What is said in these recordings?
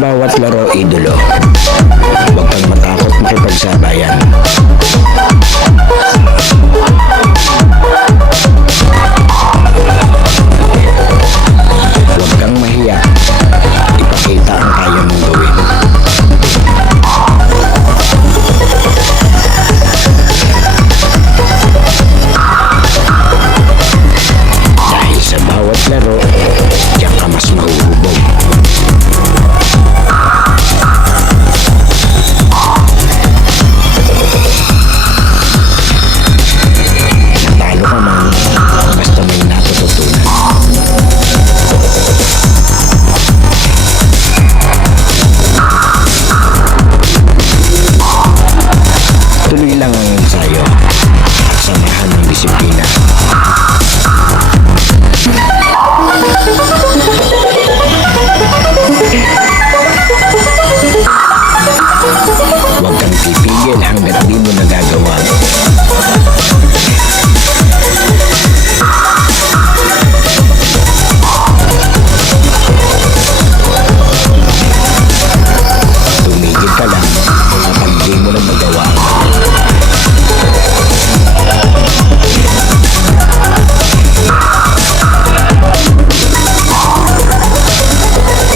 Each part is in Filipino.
bawat laro, idolo. Huwag kang matakot makipagsabayan. Huwag kang mahiya. Ipakita ang kaya mong gawin. Dahil sa bawat laro, diyan ka mas mahuhubog. Natalo ka man, basta may natututunan. Tuloy lang ang ensayo at samahan ng disiplina. Huwag kang pipigil hanggat di mo nagagawa. Tumigil ka lang kapag di mo na magawa.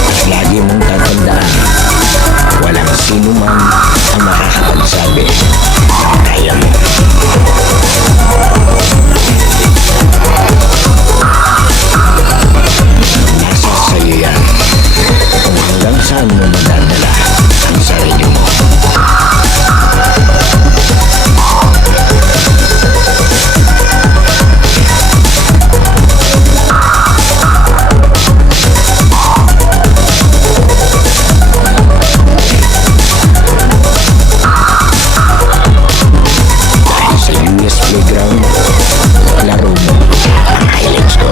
At lagi mong tatandaan, walang sino man ang makakapagsabi na kaya mo. Nasa sa'yo yan kung hanggang saan mo madadala ang sarili mo. Dahil sa US Playground, laro mo ang highlights ko.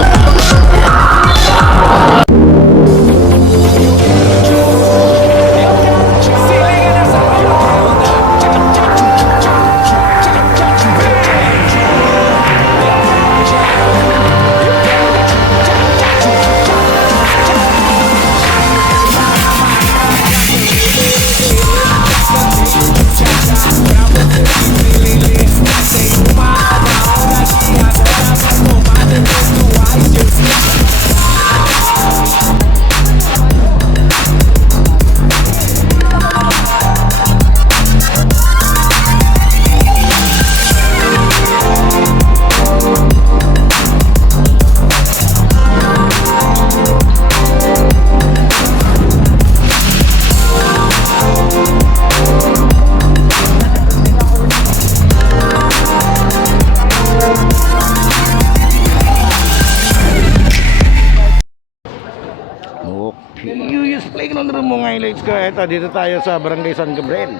US Playground room mo ngayon, highlights ko. Ito, dito tayo sa Barangay San Gabriel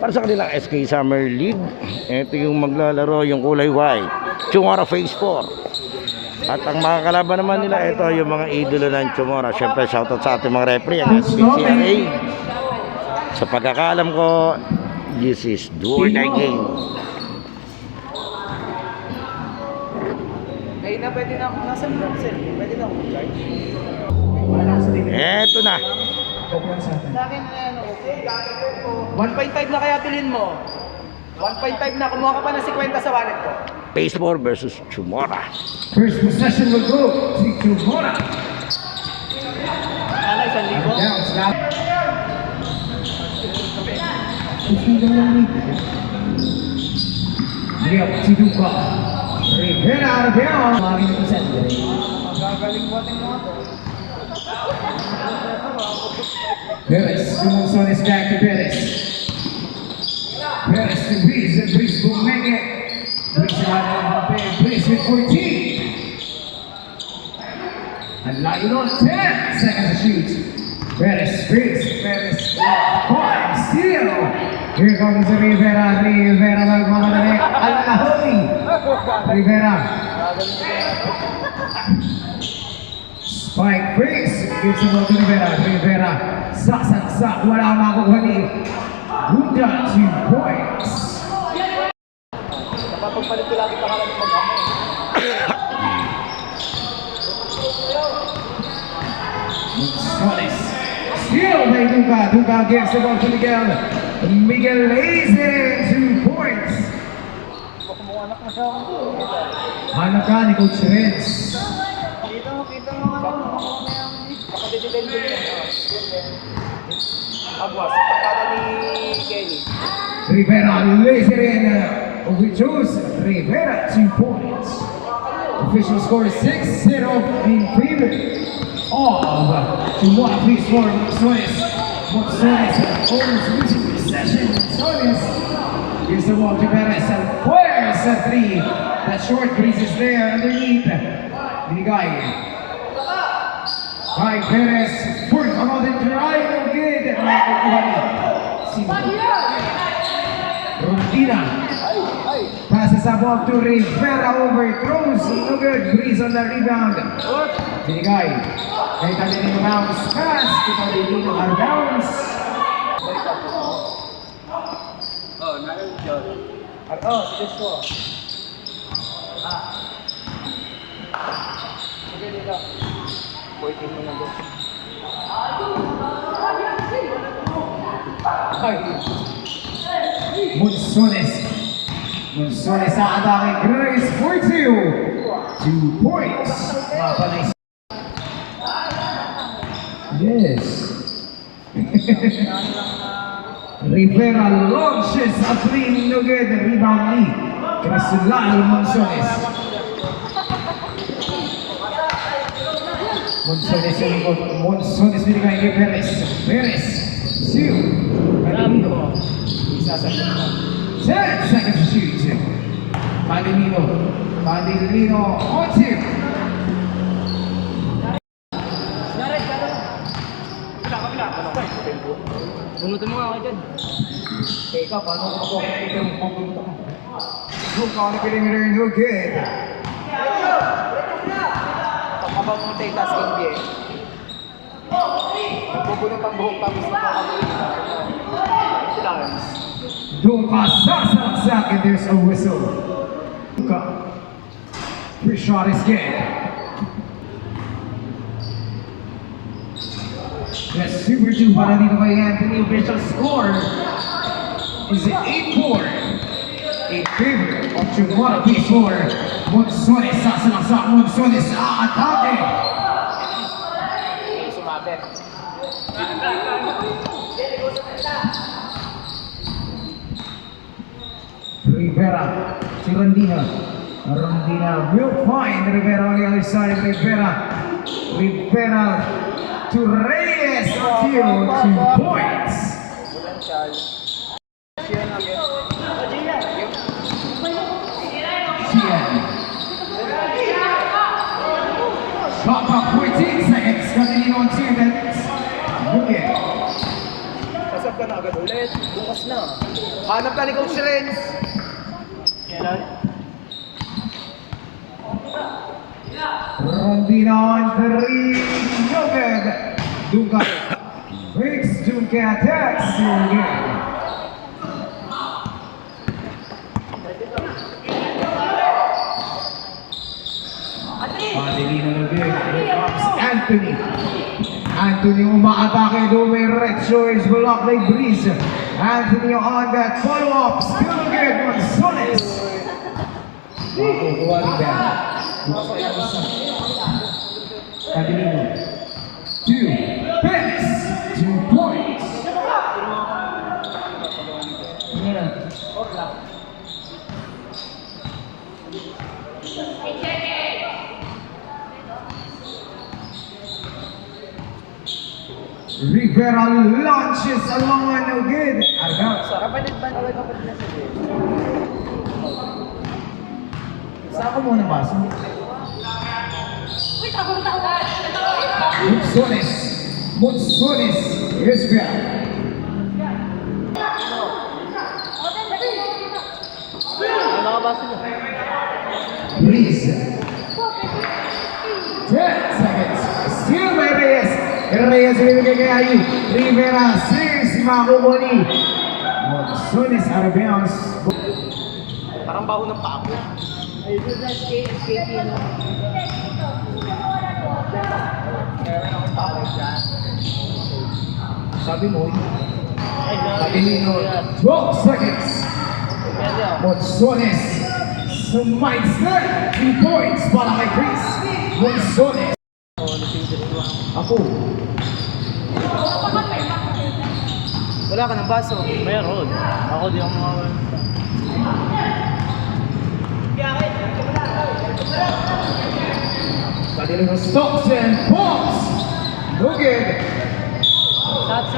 para sa kanilang SK Summer League. Ito yung maglalaro, yung kulay white, Chumora Phase 4. At ang mga kalaban naman nila, ito yung mga idolo ng Chumora. Siyempre, shoutout sa ating mga referee, ang SPCRA. Sa pagkakaalam ko, this is do or die game. Ngayon na pwede na akong nasa vlog, sir. Pwede na akong mag-charge. Eto na. Sa akin, ano, 1.5 na kaya bilhin mo. 1.5 na, kumuha ka pa ng 50 sa wallet ko. Phase 4 versus Chumora. First possession will go to Chumora. Ano, 1,000? Down, stop. Leo Tiduca. Rivera out of bounds. Magagaling boting mo ako. Perez, Simonson is back to Perez. Perez to Breeze, and Breeze will make it. Breeze out of Mbappe, Breeze with 14. And Lionel 10 seconds to shoot. Perez, Breeze, Perez, 5, steal. Here comes Rivera, Rivera magmamadali. Al-Ahoy. Rivera. Spike Breeze gives the ball to Rivera. Rivera, saksak, wala makukuha ni Gunda, 2 points. Napapagpalit ko lagi pangalan ng mag-amay. Suarez steal by Duca. Duca gives the ball to Miguel. Miguel lays it in 2 points. Hanap ka ni Coach Renz. Agwas, pagkada ni Kenny. Rivera lays it in. We choose Rivera 2 points. Official score is 6-0 in favor of Chumua. Please for Monsones. Monsones almost losing possession. Monsones gives the ball to Perez and fires a 3. That short crease is there underneath. Binigay. By Perez. Fourth about it. Try no good. Nakakuha niya. Rondina. Passes the ball to Rivera, overthrows, no good, Breeze on the rebound. Binigay. Kay Talinino bounce pass, to Talinino out bounce. Sige po. Sige nila. 14 mo na doon. Monsones. Monsones sa atake, Grace for 2 points. Mapanay. Yes. Rivera launches a 3, no good. Rebound lead. Crisolano Monsones. Monsones yung likod. Monsones binigay kay Perez. Perez. Siu. Talinino. Isasakit na. 10 seconds to shoot. Talinino. Talinino on 2. Bunutin mo nga ako dyan. Teka, paano ko makuha yung pupunta mo? Look on the perimeter, no good. Pagkabaw mo tayo task hindi eh. Nagbubunot ang buhok tapos na kailangan. Duka sasalaksak and there's a whistle. Duka. Free shot is good. Yes, Super 2 para dito kay Anthony. Official score is 8-4 in favor of Chumua. Please for Monsones. Sasalaksak. Monsones aatake. Sumabit. Rivera to Rondina. Rondina will find Rivera on the other side. Rivera. Rivera to Reyes. 2 points. Gian. Shot clock 14 seconds. Continuing on 2. That's Bukit. Kasab ka na agad ulit. Bukas na. Hanap ka ni Coach Renz. Kailan? Rondina on 3. No good. Duca. Breaks. Duca attacks. No good. Adelino no good. Here comes Anthony. Anthony umaatake. Dumiretso is blocked by Breeze. Anthony on that follow-up. Still no good. Monsones. Makukuha rin yan. Adelino. 2. Perez. 2 points. Rivera launches along and no good. Argao. Kapalit ba? Kapalit na siya. Saan ko muna ba? Monsones. Monsones. Israel. Breeze. 10 seconds. Still by Reyes. Reyes binibigay kay Ayu. Rivera. 6. Makukuli. Monsones out of bounds. Parang baho ng pako. Meron akong pako dyan. Sabi mo, Adelino, 12 seconds. Monsones, Sumaitzner, 2 points para kay Chris. Monsones. Ako. Wala ka ng baso. Meron. Ako di ako mga... Adelino stops and pumps. No good. Sat.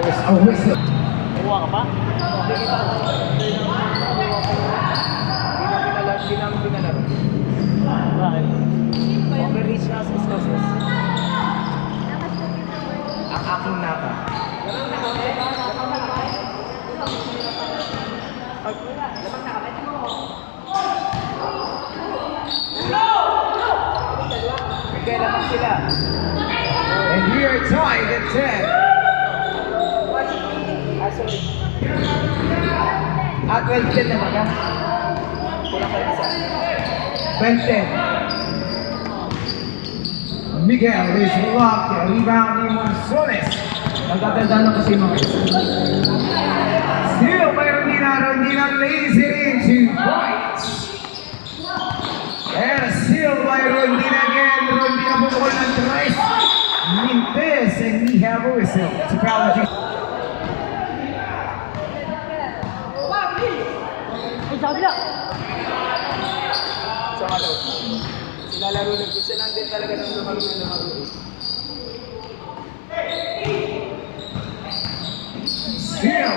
There's a whistle. Kuha ka pa? Hindi namin pinalaro. Bakit? Overreach na sa Iskosos. Ang aking naka. Nagkailaman sila. And we are tied at 10. Ah, sorry. Ah, 12-10 na ba? Kulang pa isa. 12-10. Miguel is blocked. Rebound ni Monsones. Nagkaganda na kasi mga isa. Still, mayroon din ang lazy rin 2 points. And still, mayroon din again. Mayroon din ang bukol ng Tres. Mintes and we have a whistle. Si Paolo G. So, ano? Sila laro lang. Gusto lang din talaga ng lumaro. Still,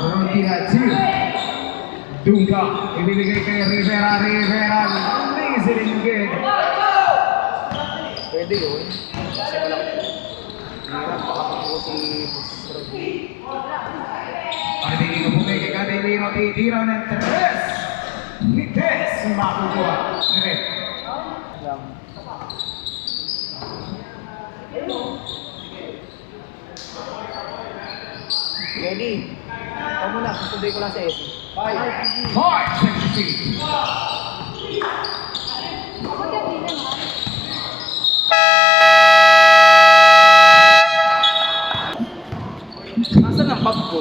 mayroon din na 2. Dunga, ibibigay kay Rivera. Lazy rin good. Pwede yun. Kasi wala ko. Hirap makapakuha si Boss Rodney. Adelino bumay kay Adelino. Titira ng Tres. Mintes, makukuha. Direct. Lang. Ready? Ikaw muna, susunduin ko lang sa SE. 5 seconds to shoot. Nasaan ang bag ko?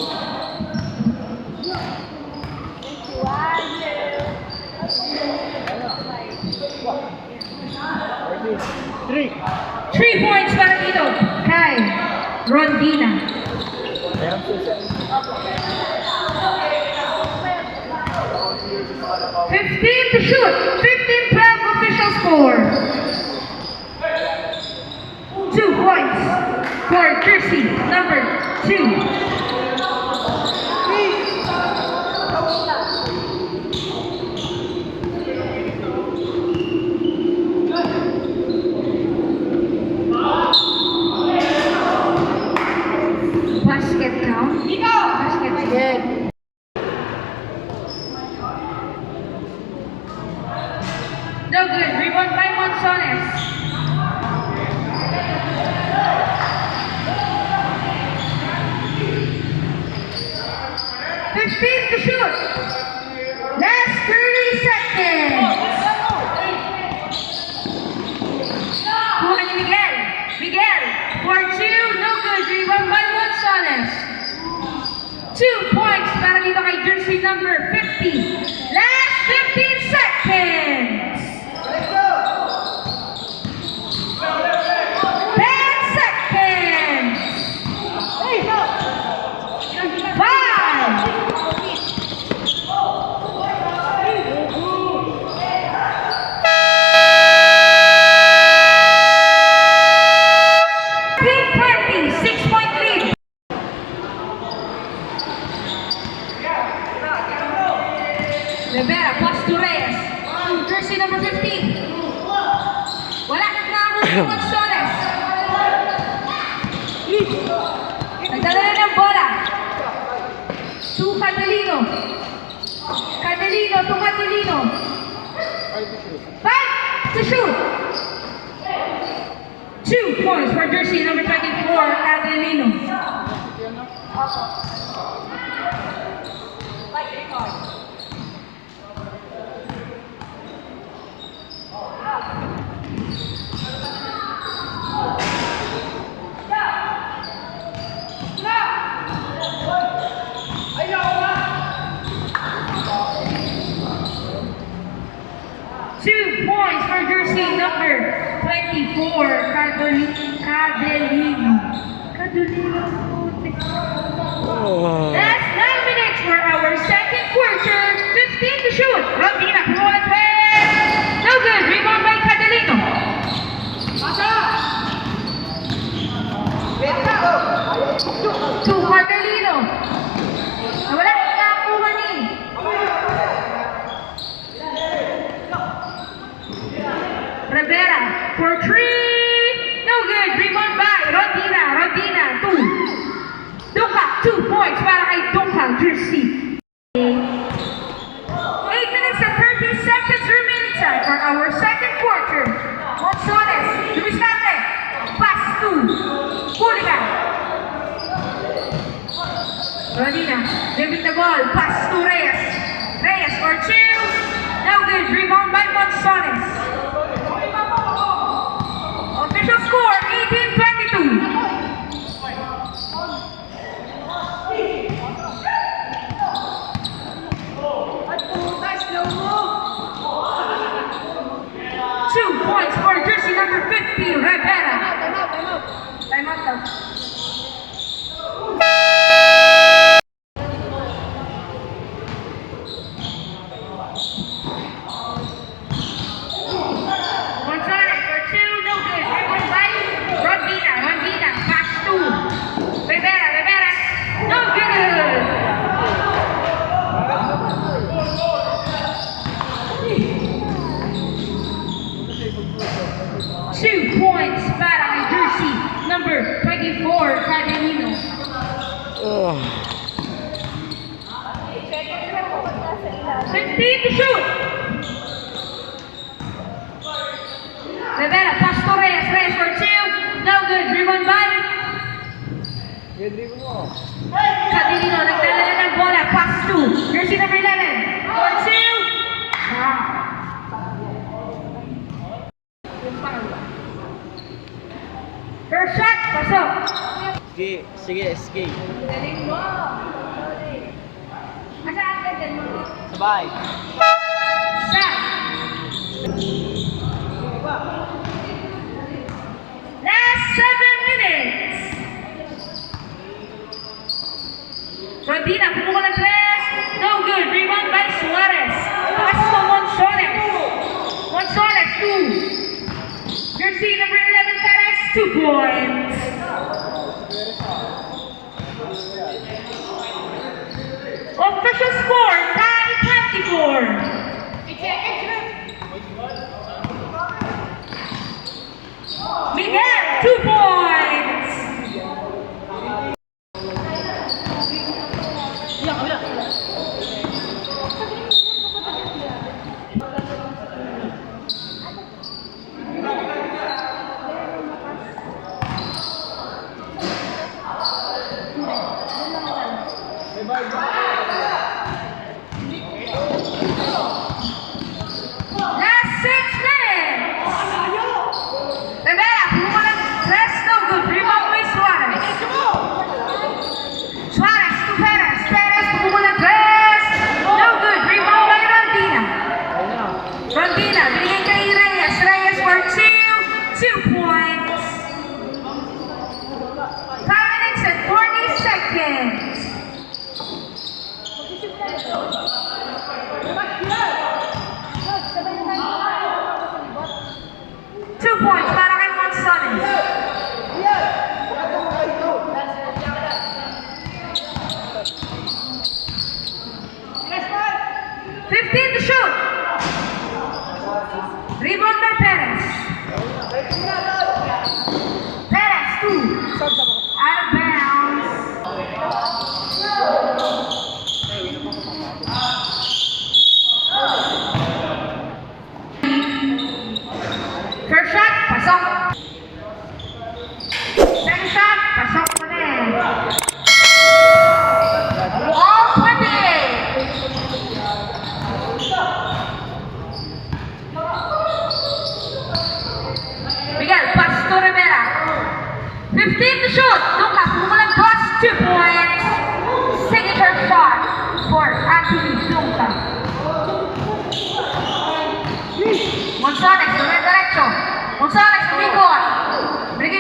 Three. 3 points para dito kay Rondina. Meron po siya. 15 to shoot. 15-12 official score. 2 points for jersey number 2. Basket count. Basket good. No good. Rebound by Monsones. To shoot. Last 30 seconds. Kuha ni Miguel. Miguel for 2. No good. Rebound by Monsones. 2 points para dito kay jersey number 50. Last 15 seconds. 10 seconds. 5. Rivera plus Torres. Jersey number 15. Wala na ang Monsones. Nagdala na ng bola. To Cadelino. Cadelino to Cadelino. 5 to shoot. 2 points for jersey number 24, Cadelino. Cadelino. Cadelino. Oh. That's 9 minutes for our second quarter. 15 to shoot. Rodina, pumunta three. No good. Rebound by Cadelino. To Cadelino. Wala nang nakakuha ni. Rivera for three. No good. Rebound by Rodina. Rodina, 2. Duka, 2 points para kay Duka, jersey. 8 minutes and 30 seconds remaining time for our second quarter. Monsones, Dumistate, pass to Hooligan. Rodina, giving the ball, pass to Reyes. Reyes for 2. No good, rebound by Monsones. Official score, 18-22. Two points for jersey number 50, Rivera. Time out. Gonzalez for 2, no good. Rebound by Rodina. Rodina, pass to Rivera. Rivera, no good. 2 points para kay jersey number 24, Cadelino. Oh. 15 to shoot. Rivera, pass to Reyes. Reyes for 2. No good. Rebound by Cadelino. Nagdala ng bola. Pass to jersey number 11. For 2. First shot, pasok. Sige, sige, sige. Galing mo. Asa ang galing mo? Sabay. Shot. Last 7 minutes. Rodina, pumukul ng tres. No good. Rebound by Suarez. Pass to Monsones. Monsones, 2. Jersey number 11, Perez, 2 points. Official score, tie 24. Miguel, 2 points. Last 6 minutes. Rivera, pumukul ng tres, no good. Rebound by Suarez. Suarez to Perez. Perez, pumukul ng tres. No good. Rebound by Rondina. Rondina, binigay kay Reyes. Reyes for 2 points. 5 minutes and 40 seconds. Two points para kay Monsones. Fifteen to shoot. Rebound by Perez. Perez, 2. Out of bounds. First shot, pasok. Second shot, pasok pa din. All 28. Miguel, pass to Rivera. 15 to shoot. Duka, pumulang toss, 2 points. Signature shot for Anthony Duka. Monsones, diretso. Gonzalez, umikot. Binigay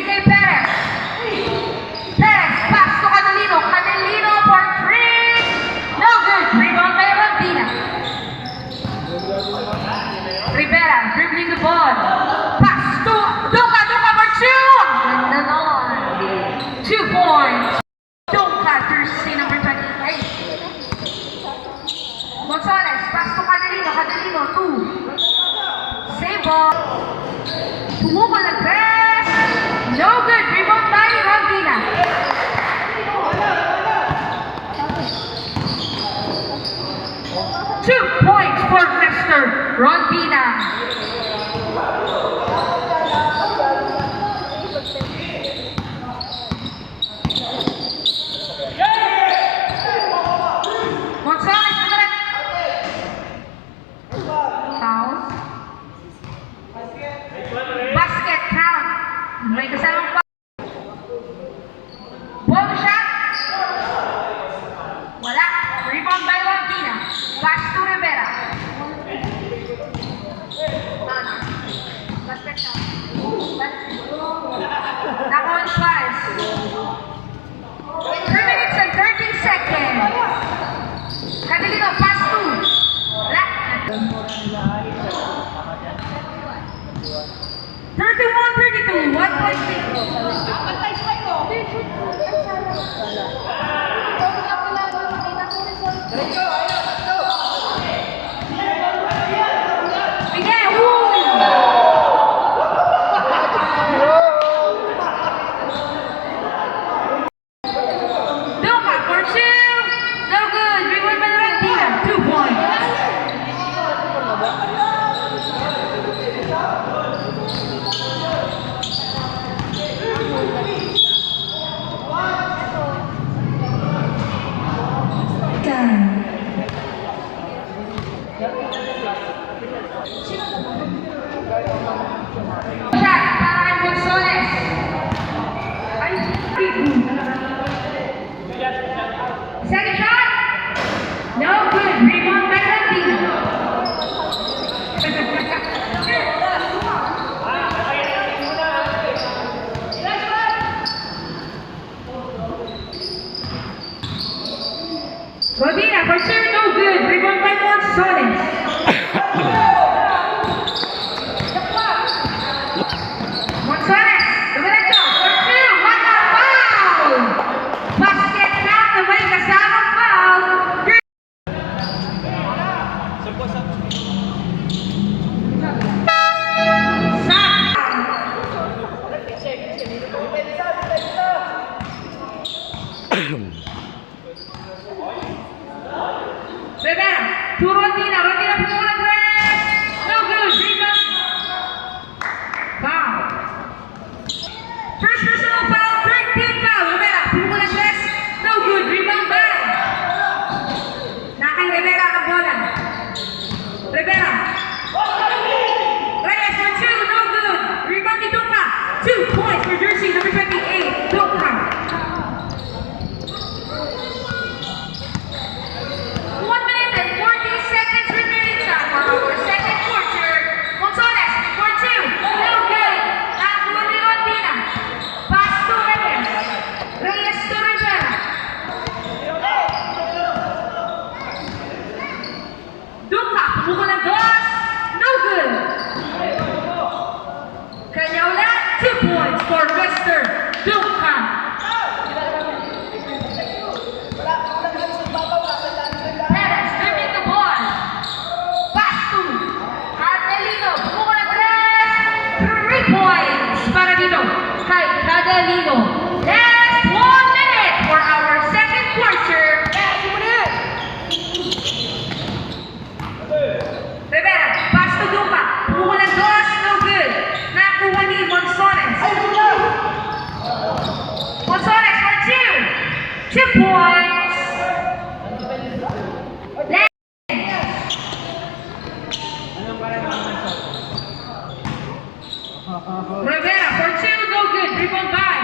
ball. Pumukol ng press. No good. Rebound by Rodina. Two points for Mr. Rodina. Gonzalez, correct. Foul. Basket count. May kasamang foul. Ball shot. Wala. Rebound by Rodina. Pass to Rivera. Basket count. Nakon Suarez. 3 minutes and 13 seconds. Catalino, pass to. Wala. 31-32. 1 point Miguel, Duca for 2. No good. Rebound by Rodina. 2 points. Shot para kay Gonzalez. Ay, second shot. No good. Rebound by Rodina. Rodina for 2. No good. Rebound by Gonzalez. Gonzalez, dumiretso, for 2, wala, foul! Basket count na may kasamang foul. Rivera, to Rodina, Rodina pumula press. No good, rebound. Foul. First personal foul, third team foul. Rivera, pumula press. No good, rebound by. Nakay Rivera ang bola. Rivera. Reyes for 2, no good. Rebound ni Duca. 2 points for jersey number 28, Duca. 1 minute and 40 seconds remaining for our second quarter. Gonzalez for 2, no good. Nakakuha ni Rodina. Pass to Reyes. Reyes to Rivera. Duca, pumukul ng dos. No good. Kanya ulit, 2 points for Mr. Duca. Perez dribbling the ball. Pass to Cardelino. Pumukul ng press. 3 points para dito kay Cardelino. Last 1 minute for our second quarter. Rivera, pass to Duca. Pumukul ng dos, no good. Nakuha ni Gonzalez. Gonzalez for 2. 2 points. Rivera for 2, no good. Rebound by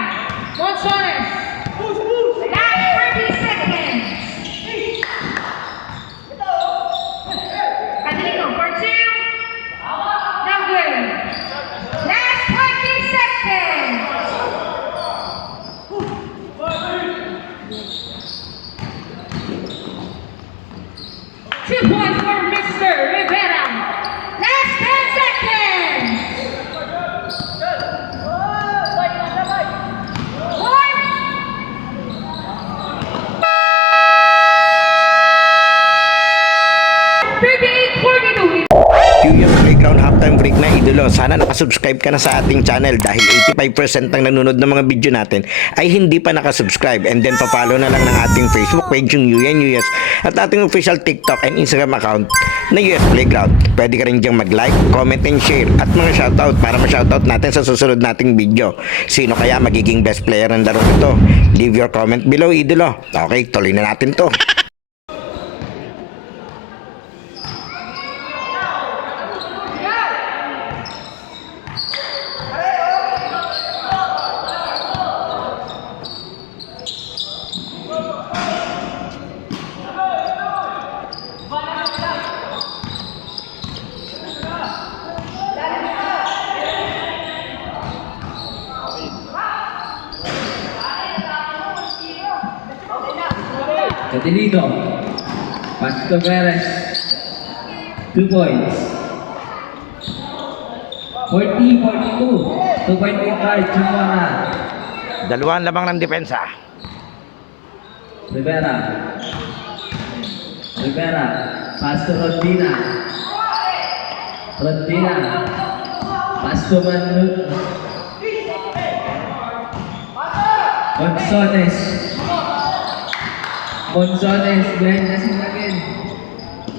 nyo, sana nakasubscribe ka na sa ating channel dahil 85% ng nanonood ng mga video natin ay hindi pa nakasubscribe. And then papalo na lang ng ating Facebook page, yung UN US, at ating official TikTok and Instagram account na US Playground. Pwede ka rin diyang mag-like, comment, and share at mga shoutout para ma-shoutout natin sa susunod nating video. Sino kaya magiging best player ng laro ito? Leave your comment below, idolo. Okay, tuloy na natin to. Catilino. Pass to Perez. 2 points. 40-42. 2-point lead by Chumana. Dalawang lamang ng depensa. Rivera. Pass to Rodina. Pass to Manu. Monzones, behind the scene again.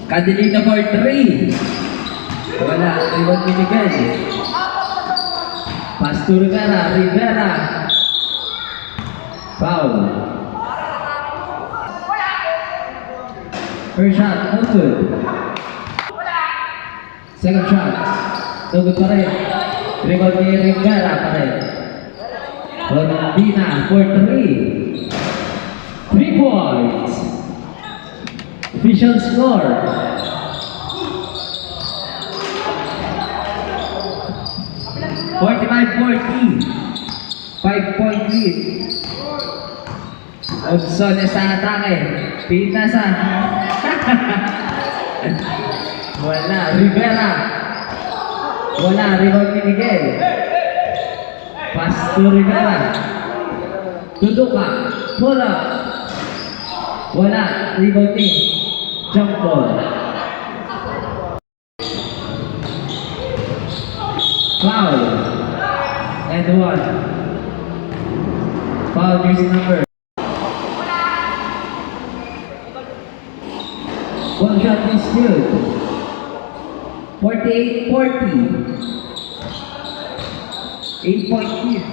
Catilino for 3. Wala, rebound ni Miguel. Pass to Rivera. Foul. First shot, no good. Second shot, no good pa rin. Rebound ni Rivera pa rin. Rodina for 3. 3 points. Official score. (45-40). 5-point lead. Obsones sa atake. Pinasa. Wala. Rivera. Wala. Rebound ni Miguel. Pass to Rivera. Tutuka. Pull up. Wala. Rebound ni. Jump ball. Foul. And 1. Foul jersey number. One shot is good. 48-40. 8-point lead.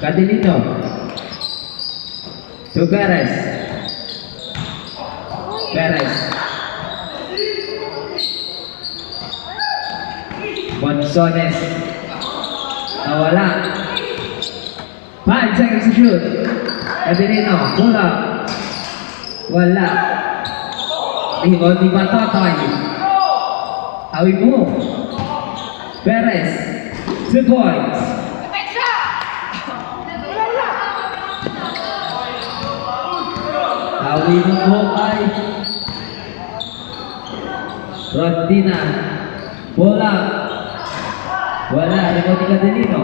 Catilino. To Perez. Monzones. Nawala. 5 seconds to shoot. Catilino. Pull up. Wala. Rebound ni Batotoy. Awi mo. Perez. 2 points. Awi mo mo kay Rodina. Bola. Wala. Rebound ni Catilino.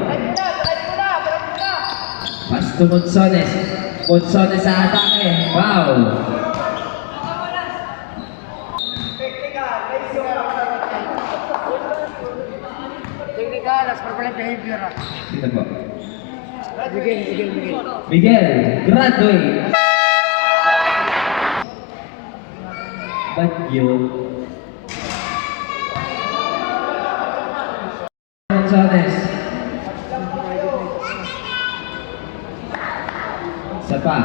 Pass to Monzones. Monzones sa atake. Foul. Kita po. Miguel, graduate. Bagyo. Gonzales. Isa pa.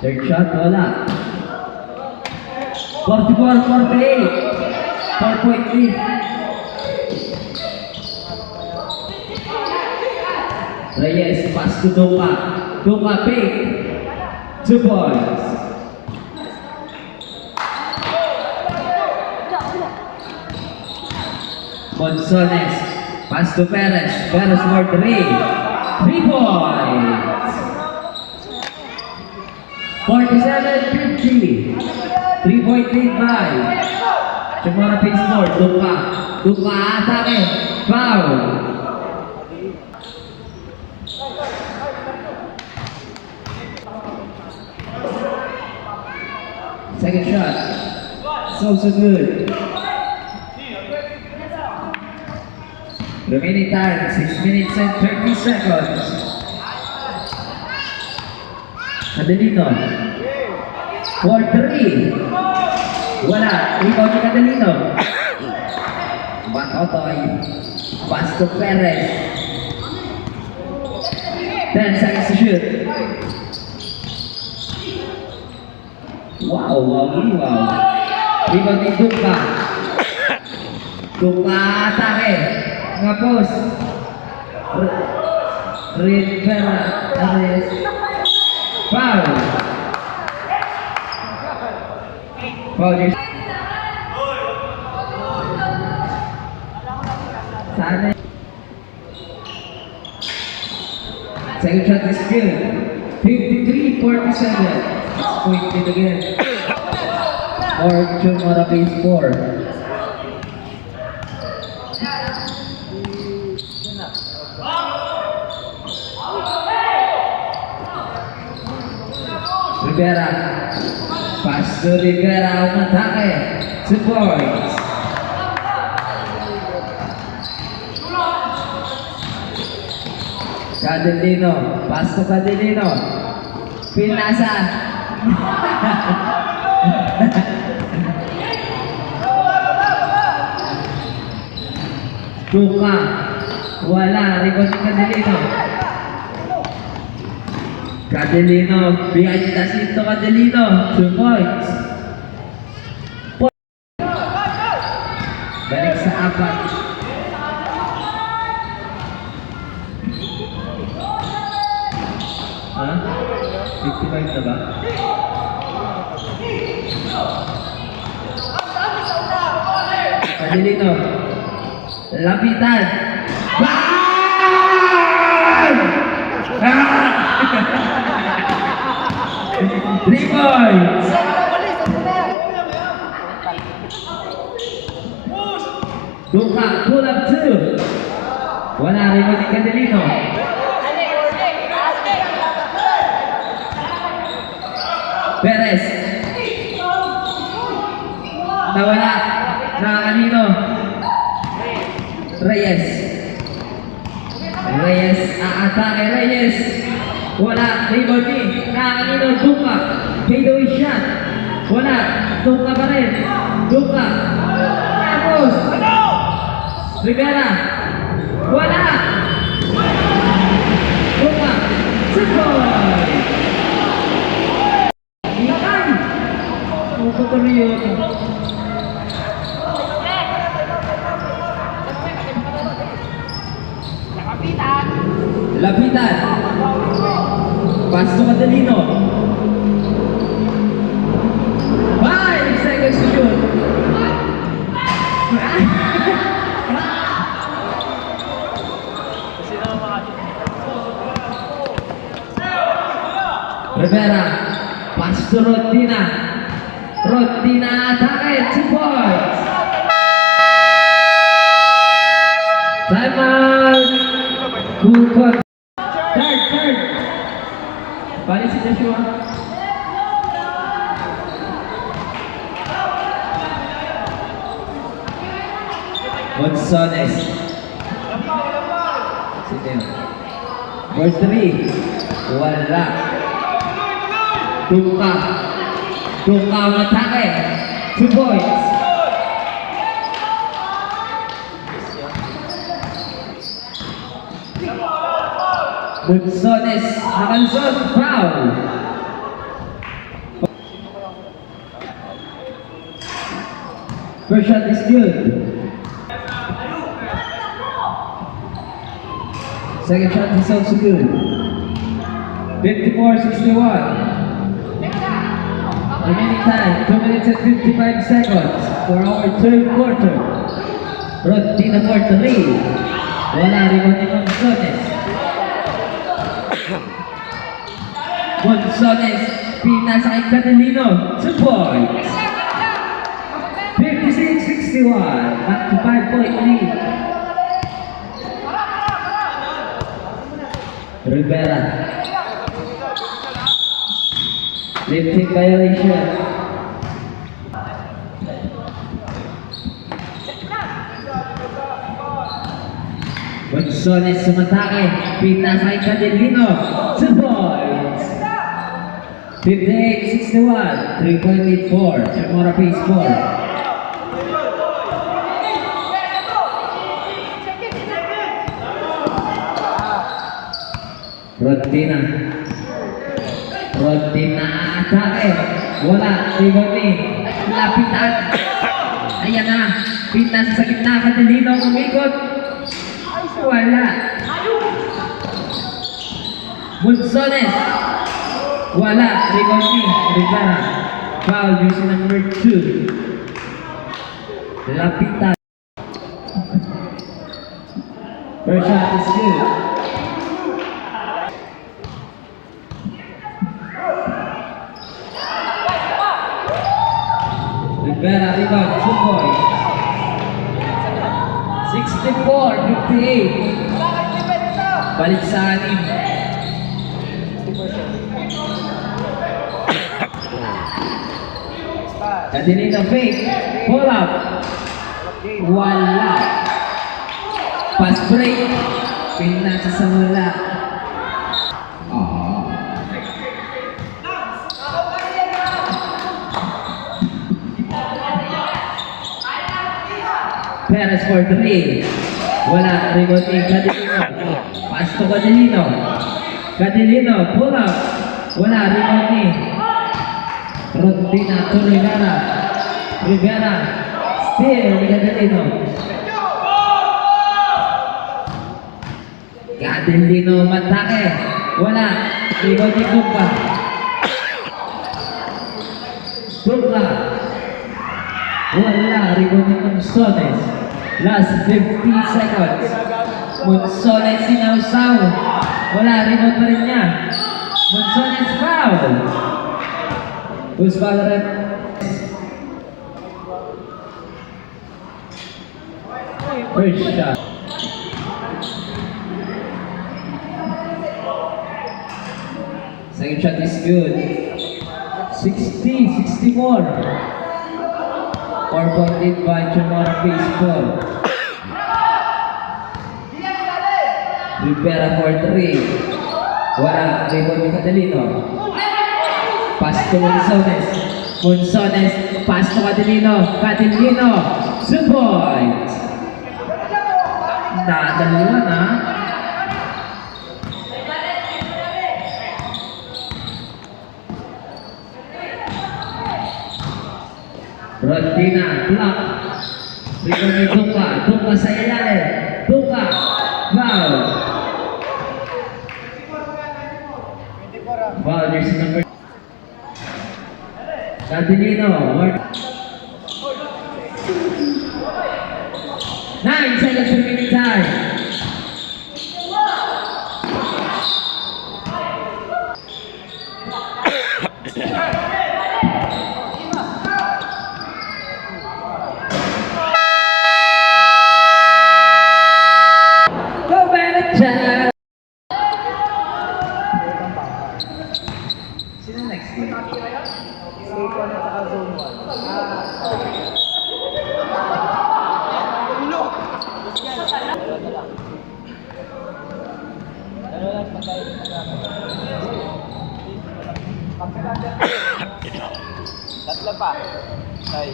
Third shot, wala. 44-48. 4-point lead. Reyes, pass to Duka. Duka pick. 2 points. Monzones, pass to Perez. Perez for 3. 3 points. 47-50. 3-point lead by Chumana pace more. Duka atake. Foul. Second shot. also good. Remaining time, 6 minutes and 30 seconds. Adelino. For 3. Wala. Rebound ni Adelino. Matotoy. Pass to Perez. 10 seconds to shoot. Wow, wow, wow. Rebound ni Duka. Duka atake. Mga post. Rivera. Foul. Foul. Sana. Second shot is good. 53-47. It's pointed again. Fortune on a base 4. Rivera. Pass to Rivera. Umatake. 2 points. Cadelino. Pass to Cadelino. Pinasa. Duka. Wala. Rebound ni Cadelino. Cadelino. Behind the scene to Cadelino. 2 points. Balik sa apat. Ha? 55 na ba? Cadelino. Lapitan. Bang! 3 points. Duka, pull up 2. Wala rin mo ni Cadelino. Perez. Nawala. Nakakanino. Reyes. Reyes. Aatake Reyes. Wala. Rebound ni. Nakakanino. Duka. Fadeaway shot. Wala. Duka pa rin. Duka. Tapos. Rivera. Wala. Duka. Support. Ilakay! Puputuloy yun. Lapitan. Pass to Cadelino. 5 seconds to shoot. Rivera. Pass to Rodina. Rodina atake. 2 points. Time out. Third. Balik si Joshua. Gonzales. Sino? For 3. Wala. Duka. Duka matake. 2 points. Gonzales. Nakansot. Foul. First shot is good. Second shot is also good. 54-61. Remaining time, 2 minutes and 55 seconds for our third quarter. Rodina for the lead. Wala rebound ni Gonzales. Gonzales, pinasa kay Cadelino. 2 points. 56-61. Back to 5-point lead. Rivera. Lifting violation. Gonzales sumatake. Pinasa kay Cadelino. 2 points. 58-61. 3-point lead for Chamora Pace 4. Rodina atake. Wala. Rigoni. Lapitan. Ayan na. Pinasa sa gitna. Cadelino umikot. Wala. Gonzales. Wala. Rigoni. Rivera. Foul jersey number 2. Lapitan. First shot is good. Rivera rebound, 2 points. 64-58. Balik sa anim. Cadelino fake. Pull up. Wala. Pass break. Pinasa sa wala. Perez for 3. Wala. Rebound ni Cadelino. Pass to Cadelino. Cadelino. Pull up. Wala. Rebound ni Rodina to Rivera. Rivera. Still ni Cadelino. Cadelino matake. Wala. Rebound ni Duca. Duca. Wala. Rebound ni Monsones. Last 50 seconds. Monsones sinausaw. Wala. Rebound pa rin niya. Monsones foul. Who's foul rep? First shot. Second shot is good. 60-64. 4-point lead by Chamora Pace 4. Rivera for 3. Wala. Rebound ni Cadelino. Pass to Monsones. Monsones. Pass to Cadelino. Cadelino. 2 points. Nadaliwa na. Rodina. Block. Rebound ni Duca. Duca sa ilalim. Duca. Foul. Foul jersey number. Cadelino. 9 seconds remaining time. Go Manager! Sino next? State 1 at saka zone 1. Tatlo pa. Ay.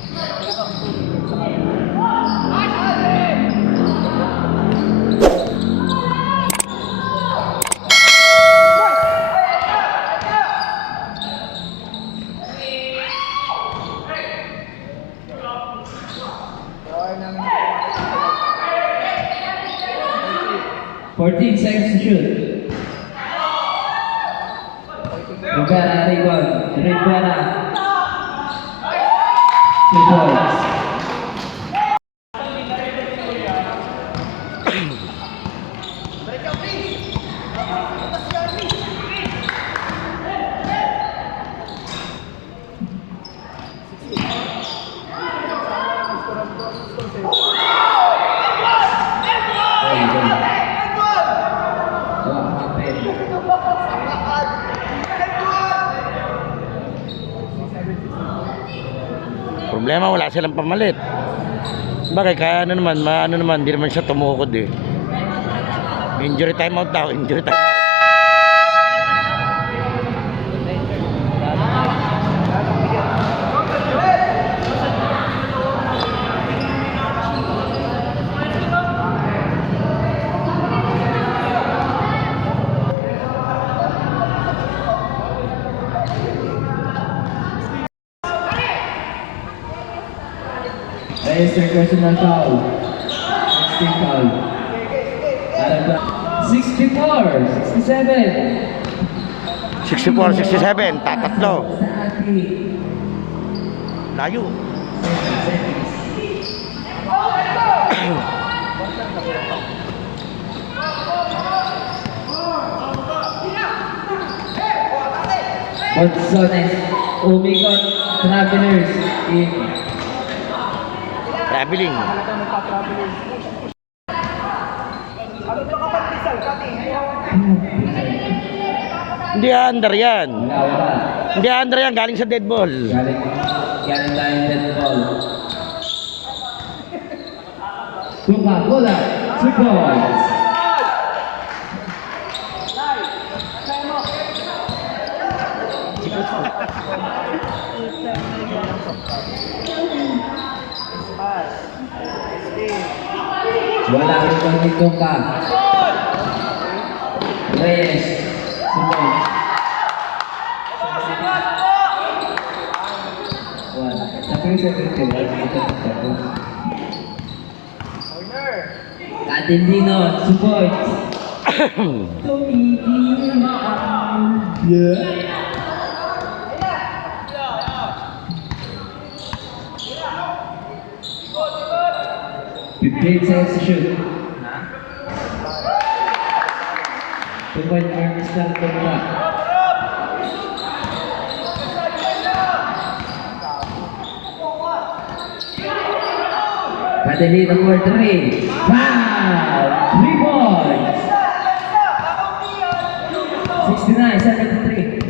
Fourteen seconds to shoot. Rivera rebound. Rivera. 2 points. Problema, wala silang pamalit. Bakit? Kaya ano naman, di naman siya tumukod eh. Injury timeout daw, injury timeout. Register personal foul. Next team foul. Out of the 64, 67. 64-67, tatatlo. Sa ating Layo. Gonzales, Umikot, Travelers in Traveling. Hindi under yan. wala. Hindi under yan, galing sa dead ball. Galing tayo dead ball. Coca-Cola, 2 points. Wala rin kang dito ka. Reyes, 2 points. Wala. Tapi sa dito, wala dito ka. Katindino, 2 points. Yeah. Fifteen seconds to shoot. 2 point for Mr. Tumba. Catalina for 3. Foul! 3 points! 69-73.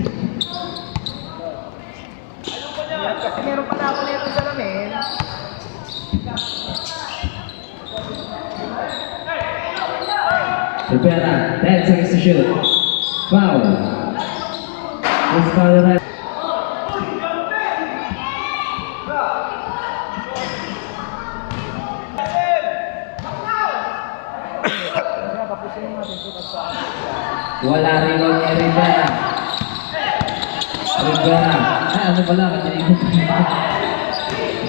Kasi meron pala ako nito sa lamin. Rivera, 10 seconds to shoot. Foul. This foul right. Wala rin ni Rivera. Rivera. Ano pala?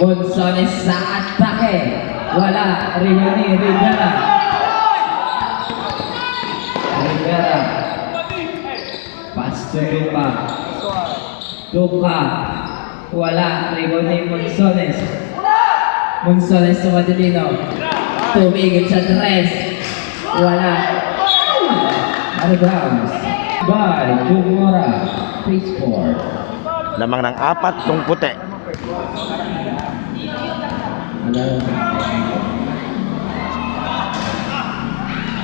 Gonzales sa atake. Wala rin ni Rivera. Rivera. Pass to Luka. Luka. Wala. Rebound ni Monsones. Monsones to Madelino. Tumigil sa tres. Wala. Rebounds by Jumora. Face four. Lamang ng 4 tong puti.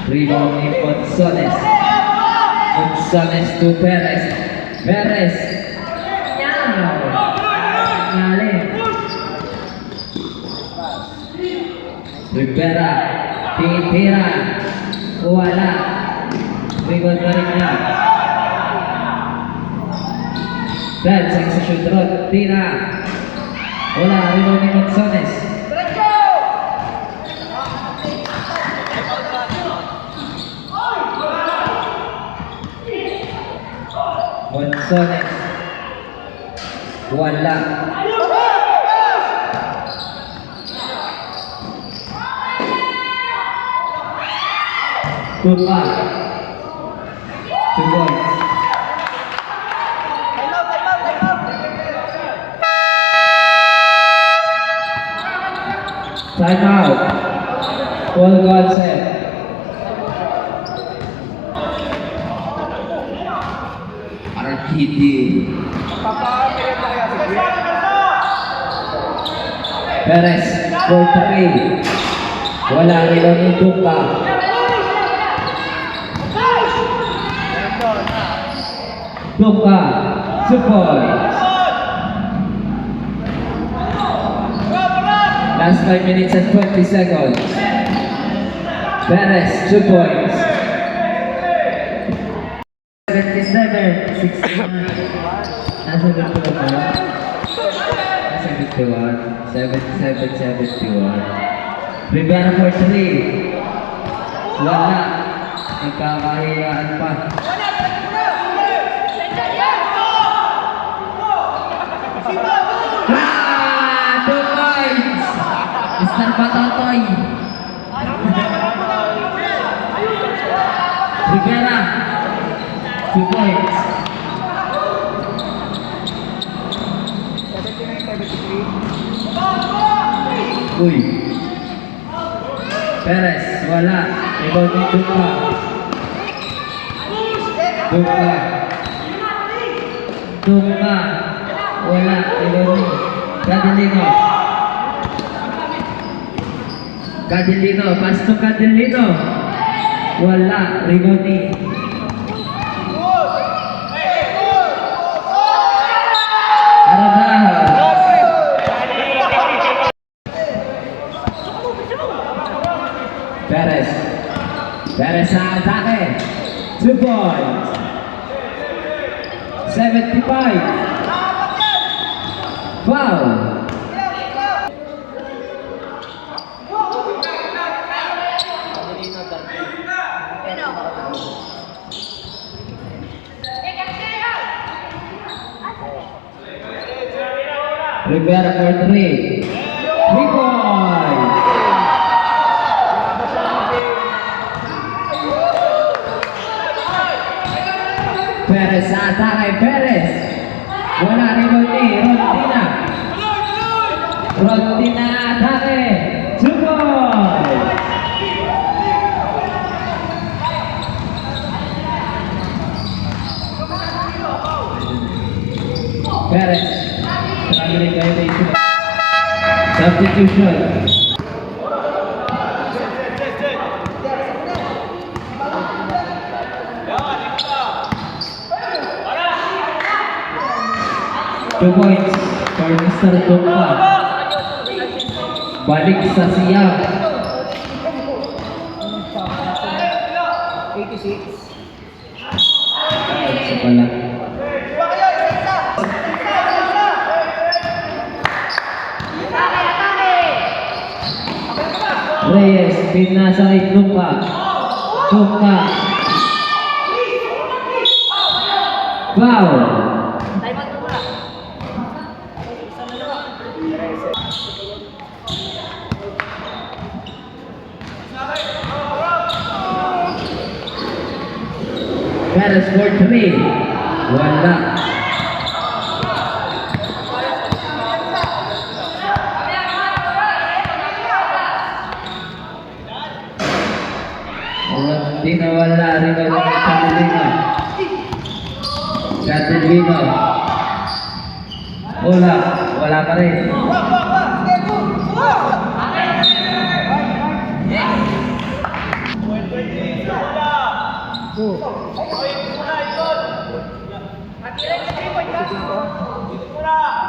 Rebound ni Monsones. Monsones to Perez. Perez. Nyale. Rivera. Titira. Wala. Rebound pa rin niya. 10 seconds to shoot. Rod. Tira. Wala. Rebound ni Monsones. Monsones. Wala. Tupa. 2 points. Time out. Full concept. RTD. Perez for 3. Wala rin ni Duka. Duka, 2 points. Last 5 minutes and 20 seconds. Perez, 2 points. center, 69. Nasa 51 ba? Nasa 51. 77-71. Rivera for 3. Wala. Nagkakahiyaan pa. Ah! 2 points! Mr. Batotoy. Rivera. 2 points. Uy. Perez, wala. Ikaw ni Duka. Duka. Duka. Wala. Ikaw ni Cadilino. Cadilino. Pass to Cadilino. Wala. Rigoni. Aradahan. Perez. Perez sa atake. 2 points. 75. Foul. Rivera for 3. 3 points. Perez sa atake. Perez. Wala rin Rodina. Rodina atake. 2 points. Perez. Struggling violation. Substitution. Two points for Mr. Tumpa. Balik sa siyam. 86. Isa pala. Reyes, pinasa kay Tumpa. Tumpa. Foul. Perez for 3. Wala. Di nawala rin ang Catalina. Catalina. Wala pa rin.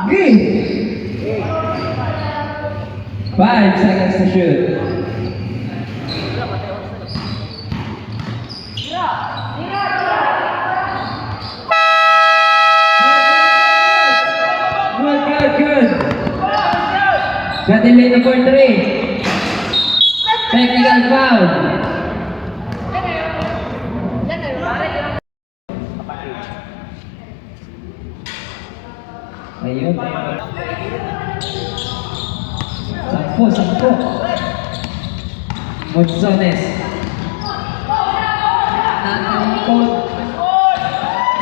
Game. 5 seconds to shoot. Good. Catalina for 3. Technical foul. Ayun. 10. Monzones. Natangkot.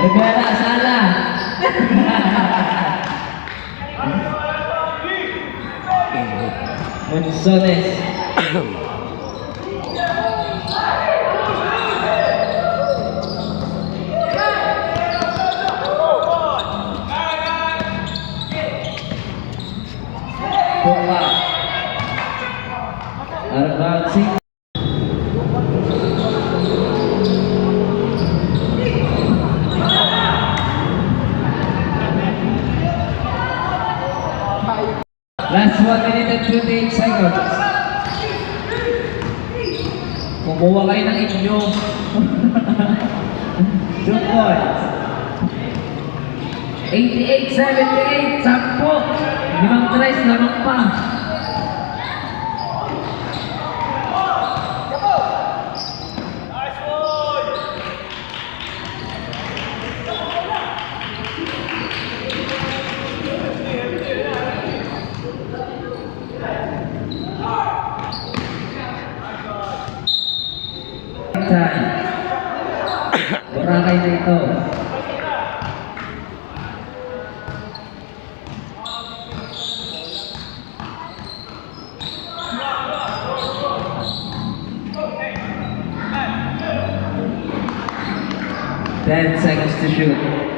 Rivera, Sala. Monzones. Tumpa. Advancing. Last 1 minute and 28 seconds. Kumuha kayo ng inyo. 2 points. 88-78, 10. Limang tres lamang pa. Boracay na ito. Ten seconds to shoot.